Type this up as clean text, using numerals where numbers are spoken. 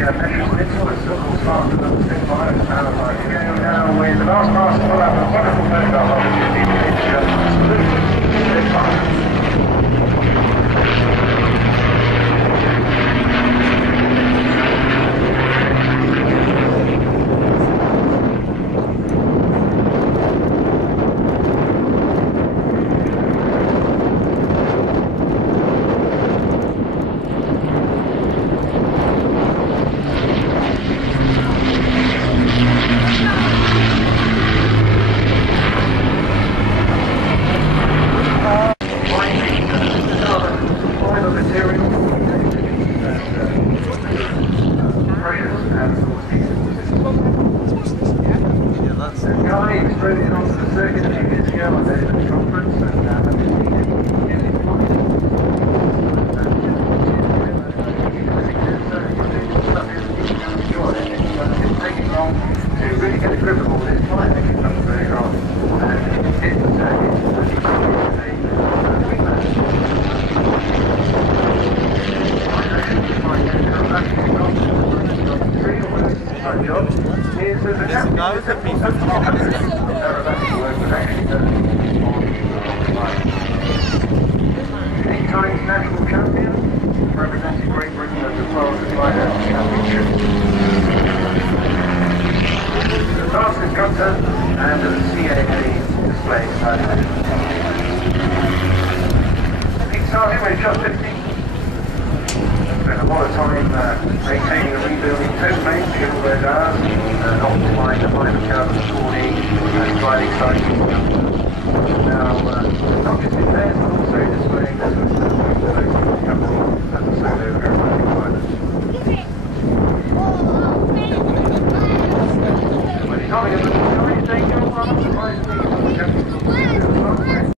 metro schnitzel at Southport starts at number 6 mile and powered by Merseyrail now with the last pass to pull up a wonderful photograph of the ladies and gentlemen. Salute. 6 miles. Exploded onto the circuit a few years ago at the conference it's taking long to really get a grip of all this flying. It comes very hard and it hit the circuit. Here's the Eight times national champion, representing Great Britain at the World Lighthouse Championship. The fastest cutter and the CAA display side. Peak starting with just 15. Spent a lot of time maintaining and rebuilding test mates, the all their hours, and optimizing the final curve of the 4D and driving cycles. Now, not just in pairs, but also displaying this with the company and the solo aerobatic pilot. When he's having a little guy, take your arm,